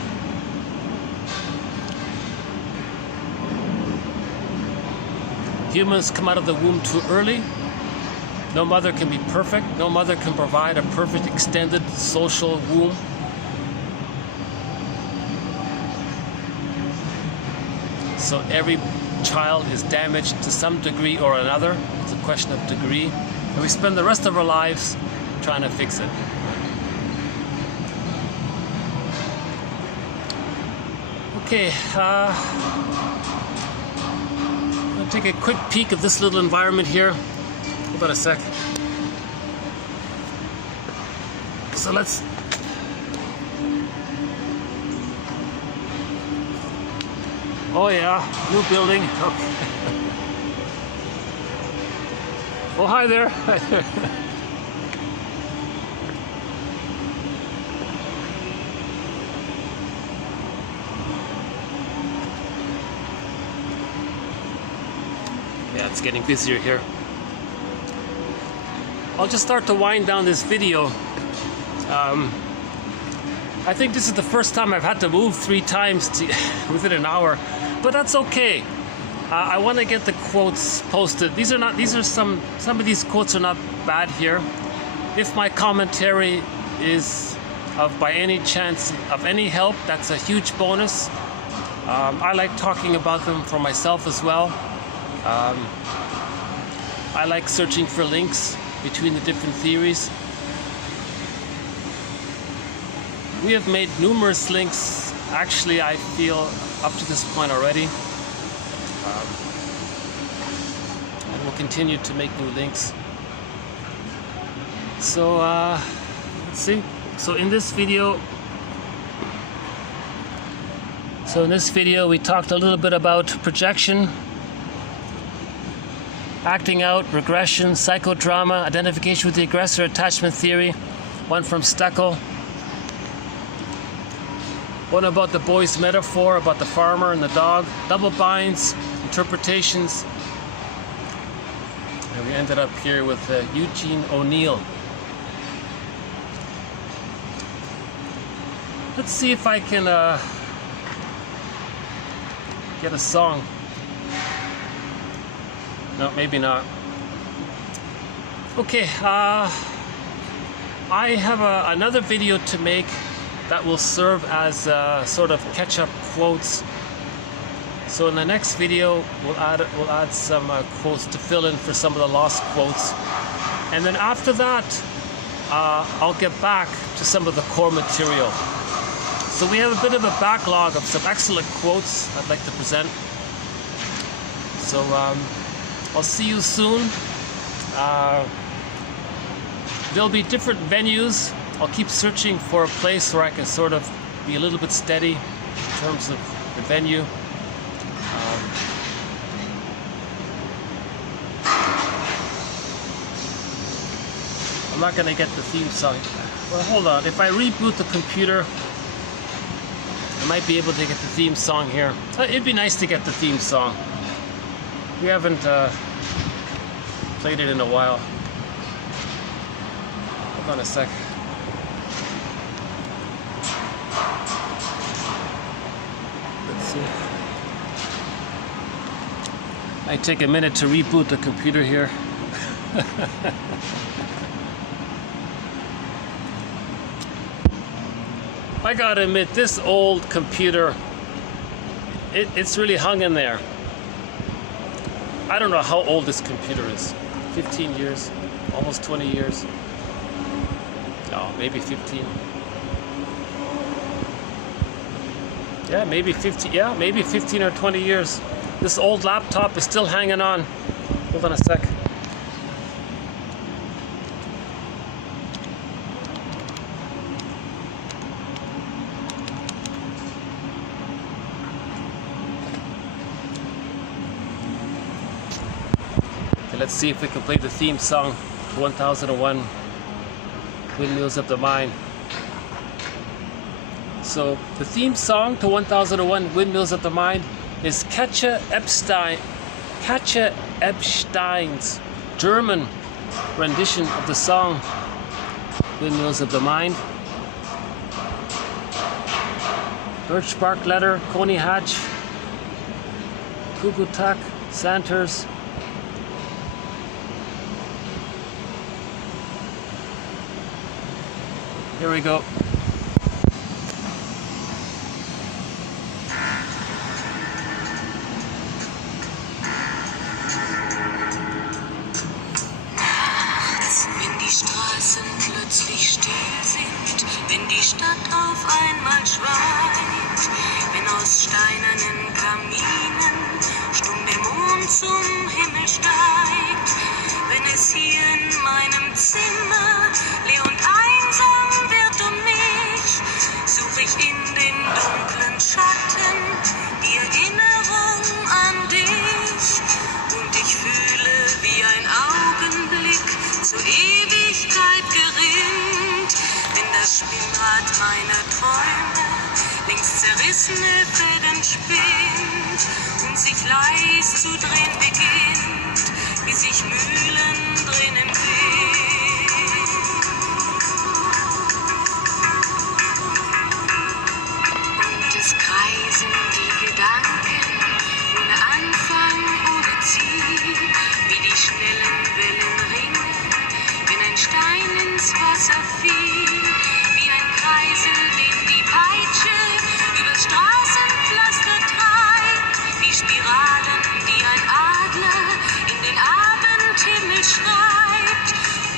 Humans come out of the womb too early. No mother can be perfect. No mother can provide a perfect extended social womb. So every child is damaged to some degree or another. It's a question of degree. And we spend the rest of our lives trying to fix it. Okay, I'm gonna take a quick peek of this little environment here. Hold on a sec. So let's oh yeah, new building. Okay. Oh, hi there. Yeah, it's getting busier here. I'll just start to wind down this video. I think this is the first time I've had to move 3 times within an hour, but that's okay. I want to get the quotes posted. These are some of these quotes are not bad here. If my commentary is by any chance of any help, that's a huge bonus. I like talking about them for myself as well. I like searching for links between the different theories. We have made numerous links, actually, I feel, up to this point already. And we'll continue to make new links. So, let's see. So in this video, we talked a little bit about projection, acting out, regression, psychodrama, identification with the aggressor, attachment theory, one from Steckel, one about the boy's metaphor, about the farmer and the dog, double binds, interpretations, and we ended up here with Eugene O'Neill. Let's see if I can get a song. No, maybe not. Okay, I have another video to make that will serve as sort of catch-up quotes. So in the next video, we'll add some quotes to fill in for some of the lost quotes, and then after that, I'll get back to some of the core material. So we have a bit of a backlog of some excellent quotes I'd like to present. So I'll see you soon. There'll be different venues. I'll keep searching for a place where I can sort of be a little bit steady in terms of the venue. I'm not going to get the theme song. Well, hold on. If I reboot the computer, I might be able to get the theme song here. It'd be nice to get the theme song. We haven't played it in a while. Hold on a sec. Let's see. Might take a minute to reboot the computer here. I gotta admit, this old computer, it's really hung in there. I don't know how old this computer is. 15 years, almost 20 years. No, maybe 15. Yeah, maybe 50. Yeah, maybe 15 or 20 years. This old laptop is still hanging on. Hold on a sec. Let's see if we can play the theme song to 1001 Windmills of the Mind. So the theme song to 1001 Windmills of the Mind is Katja Epstein's German rendition of the song Windmills of the Mind. Birch Bark Letter, Coney Hatch, Kugutak, Santers. Here we go. Wenn die Straßen plötzlich still sind, wenn die Stadt auf einmal schweigt, wenn aus steinernen Kaminen stumm der Mond zum Himmel steigt, wenn es hier in meinem Zimmer leer und einsam wird um mich, suche ich in den dunklen Schatten die Erinnerung an dich, und ich fühle, wie ein Augenblick zur Ewigkeit gerinnt, wenn das Spinnrad meiner Träume längst zerrissene Fäden spinnt und sich leis zu drehen beginnt, wie sich Mühlen drinnen wind. Und es kreisen die Gedanken ohne Anfang, ohne Ziel, wie die schnellen Wellen ringen, wenn ein Stein ins Wasser fiel, wie ein Kreisel, den die Peitsche übers Straßenpflaster treibt, wie Spiralen, die ein Adler in den Abendhimmel schreibt,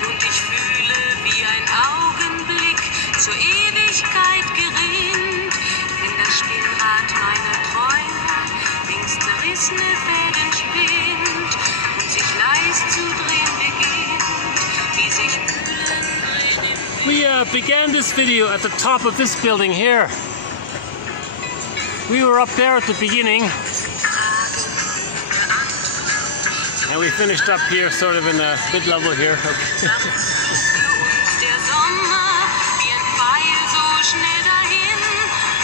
und ich fühle, wie ein Augenblick zur Ewigkeit gerinnt, wenn das Spinnrad meiner Träume längst zerrissene Fäden spinnt und sich leis zu drehen beginnt, wie sich Mühlen drehen im We began this video at the top of this building here. We were up there at the beginning, and we finished up here, sort of in the mid-level here. Okay. Der Sommer wie ein Pfeil so schnell dahin,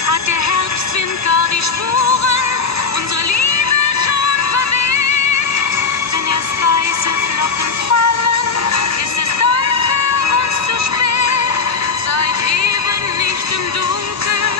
hat der Herbstwind gar die Spuren unserer Liebe schon verweht. Wenn erst weiße Flocken fallen, ist es dann für uns zu spät. Seid eben nicht im Dunkeln,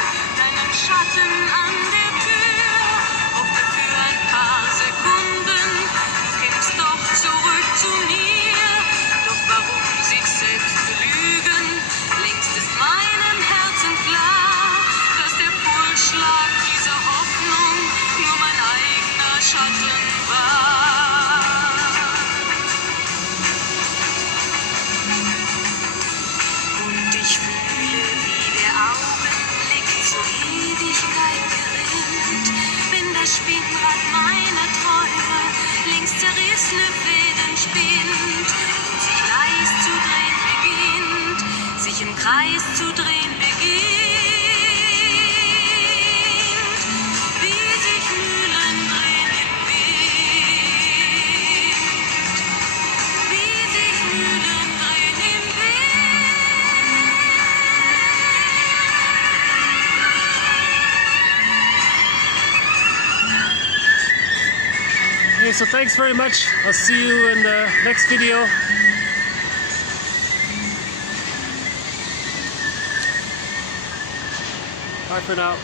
zerrissene Fäden spinnt und sich Kreis zu drehen beginnt, sich im Kreis zu drehen beginnt, wie sich Mühlen drehen im Wind, wie sich Mühlen drehen im Okay, so thanks very much. I'll see you in the next video. Bye for now.